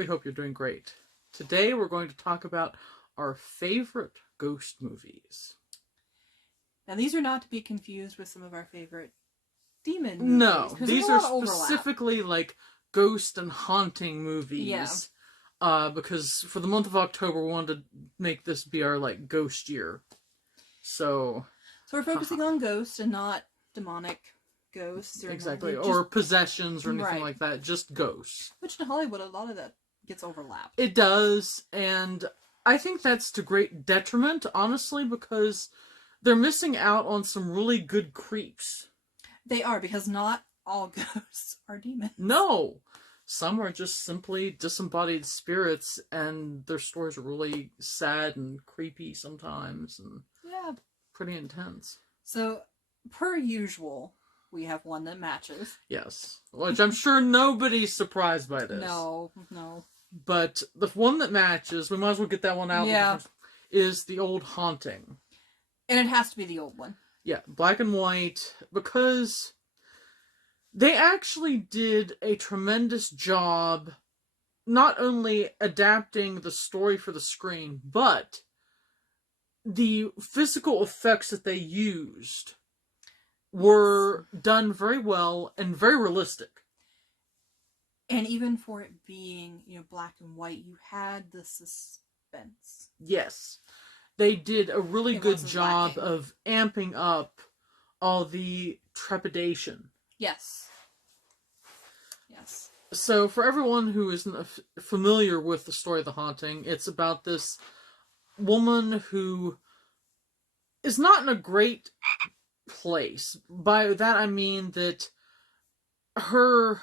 We hope you're doing great. Today we're going to talk about our favorite ghost movies. Now, these are not to be confused with some of our favorite demon movies. No, these are specifically like ghost and haunting movies. Yeah. Because for the month of October, we wanted to make this be our like ghost year. So we're focusing on ghosts and not demonic ghosts. Or possessions or anything like that. Just ghosts. Which in Hollywood, a lot of that gets overlapped. It does, and I think that's to great detriment, honestly, because they're missing out on some really good creeps. They are, because not all ghosts are demons. No! Some are just simply disembodied spirits, and their stories are really sad and creepy sometimes, and pretty intense. So, per usual, we have one that matches. Yes. Which I'm sure nobody's surprised by this. No. But the one that matches, we might as well get that one out, is The Old Haunting. And it has to be the old one. Yeah, black and white, because they actually did a tremendous job not only adapting the story for the screen, but the physical effects that they used were done very well and very realistic. And even for it being, black and white, you had the suspense. Yes. They did a really good job of amping up all the trepidation. Yes. So for everyone who isn't familiar with the story of The Haunting, it's about this woman who is not in a great place. By that I mean that her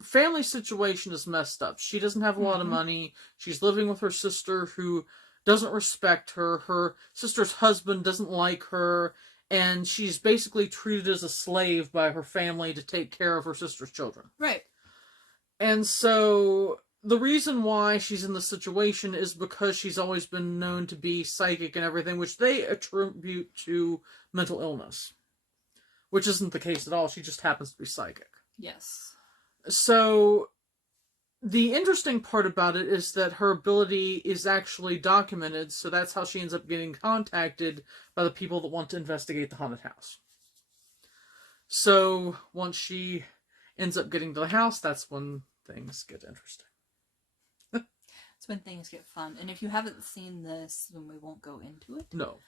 family situation is messed up. She doesn't have a lot of money. She's living with her sister who doesn't respect her. Her sister's husband doesn't like her. And she's basically treated as a slave by her family to take care of her sister's children. Right. And so the reason why she's in this situation is because she's always been known to be psychic and everything, which they attribute to mental illness. Which isn't the case at all. She just happens to be psychic. Yes. So the interesting part about it is that her ability is actually documented, so that's how she ends up getting contacted by the people that want to investigate the haunted house. So once she ends up getting to the house, that's when things get interesting. That's when things get fun. And if you haven't seen this, then we won't go into it. No.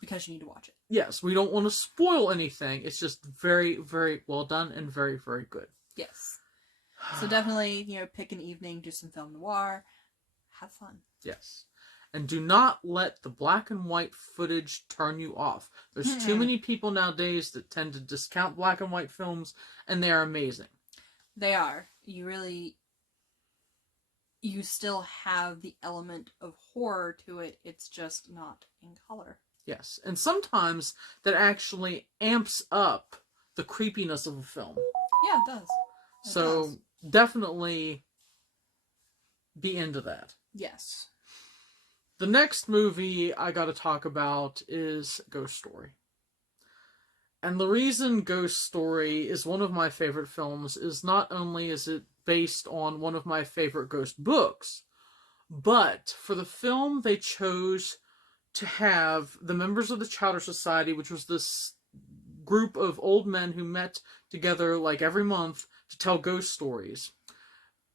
Because you need to watch it. Yes, we don't want to spoil anything. It's just very, very well done and very, very good. Yes. So definitely, pick an evening, do some film noir, have fun. Yes. And do not let the black and white footage turn you off. There's too many people nowadays that tend to discount black and white films, and they are amazing. They are. You still have the element of horror to it. It's just not in color. Yes. And sometimes that actually amps up the creepiness of a film. Yeah, it does. So definitely be into that. Yes. The next movie I got to talk about is Ghost Story. And the reason Ghost Story is one of my favorite films is not only is it based on one of my favorite ghost books, but for the film they chose to have the members of the Chowder Society, which was this group of old men who met together like every month to tell ghost stories.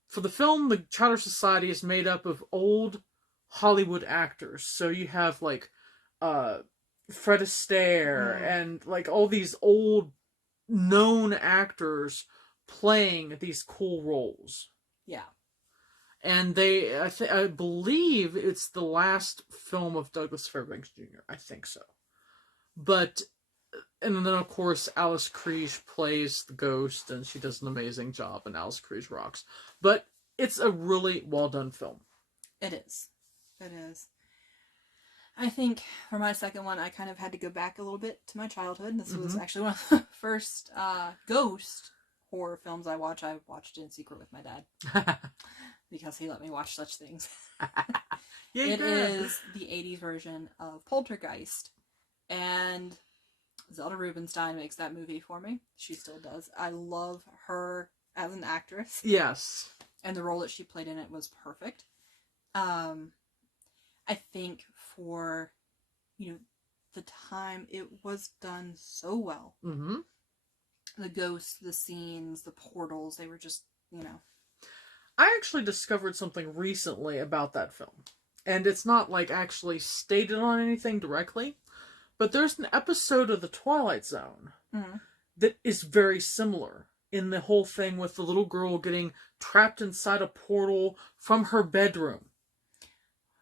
For the film, the Chowder Society is made up of old Hollywood actors. So you have like Fred Astaire and like all these old known actors playing these cool roles. Yeah. And I believe it's the last film of Douglas Fairbanks Jr. I think so. And then, of course, Alice Kriege plays the ghost, and she does an amazing job, and Alice Kriege rocks. But it's a really well-done film. It is. It is. I think for my second one, I kind of had to go back a little bit to my childhood. This was actually one of the first ghost horror films I watched. I watched it in secret with my dad. Because he let me watch such things. It is the 80s version of Poltergeist. And Zelda Rubinstein makes that movie for me. She still does. I love her as an actress. Yes. and the role that she played in it was perfect. I think for, the time, it was done so well. Mm-hmm. The ghosts, the scenes, the portals, they were just, I actually discovered something recently about that film. And it's not, like, actually stated on anything directly, but there's an episode of The Twilight Zone that is very similar in the whole thing with the little girl getting trapped inside a portal from her bedroom.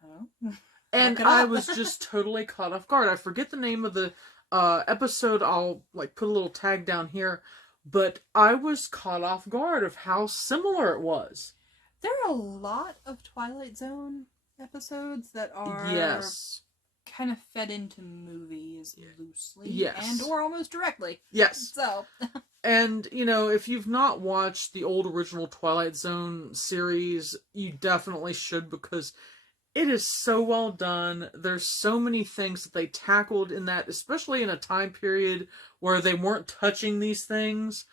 Oh. And I was just totally caught off guard. I forget the name of the episode. I'll put a little tag down here. But I was caught off guard of how similar it was. There are a lot of Twilight Zone episodes that are kind of fed into movies loosely and or almost directly. Yes. So... And, if you've not watched the old original Twilight Zone series, you definitely should, because it is so well done. There's so many things that they tackled in that, especially in a time period where they weren't touching these things.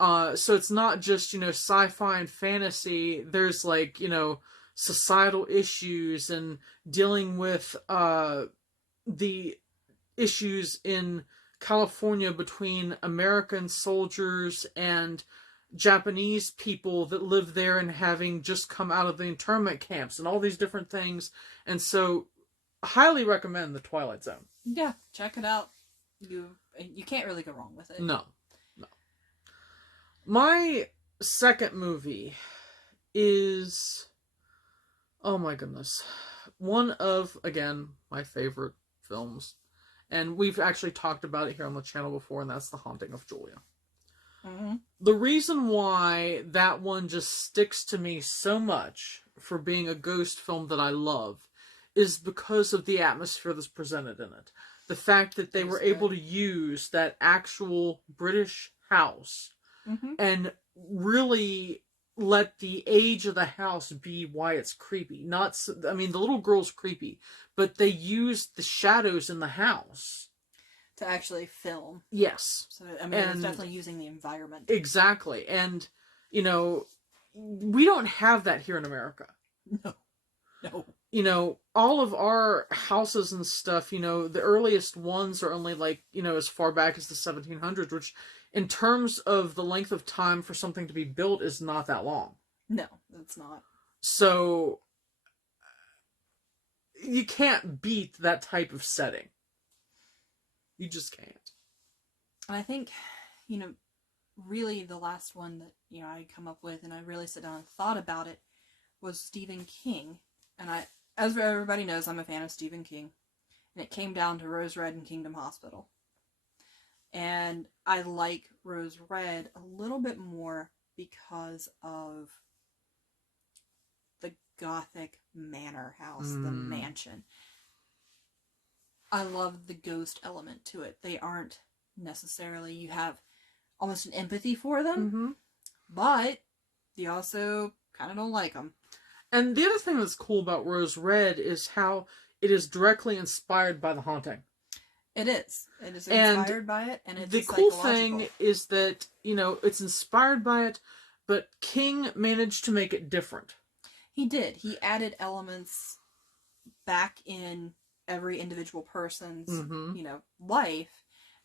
So it's not just, sci-fi and fantasy. There's, societal issues and dealing with the issues in California between American soldiers and Japanese people that live there and having just come out of the internment camps and all these different things. And so, highly recommend The Twilight Zone. Yeah, check it out. You can't really go wrong with it. No. My second movie is, oh my goodness, one of, again, my favorite films. And we've actually talked about it here on the channel before, and that's The Haunting of Julia. Mm-hmm. The reason why that one just sticks to me so much for being a ghost film that I love is because of the atmosphere that's presented in it. The fact that they were able to use that actual British house and really let the age of the house be why it's creepy. The little girl's creepy, but they used the shadows in the house to actually film. Yes. So, it was definitely using the environment. Exactly. And, we don't have that here in America. No. All of our houses and stuff, the earliest ones are only as far back as the 1700s, which in terms of the length of time for something to be built is not that long. No, it's not. So, you can't beat that type of setting. You just can't. And I think, really the last one that, I come up with and I really sat down and thought about it was Stephen King. And as everybody knows, I'm a fan of Stephen King. And it came down to Rose Red and Kingdom Hospital. And I like Rose Red a little bit more because of the gothic manor house, the mansion. I love the ghost element to it. They aren't necessarily, you have almost an empathy for them, but you also kind of don't like them. And the other thing that's cool about Rose Red is how it is directly inspired by The Haunting. It is. It is inspired by it, and it's the cool thing is that, it's inspired by it, but King managed to make it different. He did. He added elements back in every individual person's, life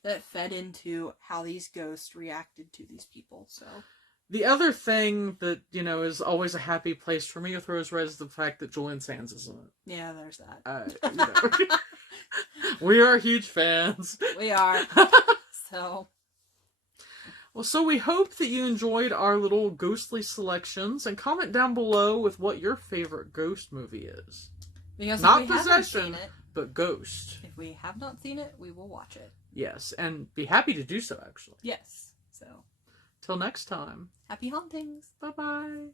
that fed into how these ghosts reacted to these people. So the other thing that, is always a happy place for me with Rose Red is the fact that Julian Sands is in it. Yeah, there's that. We are huge fans. We are. So we hope that you enjoyed our little ghostly selections, and comment down below with what your favorite ghost movie is. Because not Possession, but Ghost. If we have not seen it, we will watch it. Yes, and be happy to do so, actually. Yes. So, till next time. Happy hauntings. Bye-bye.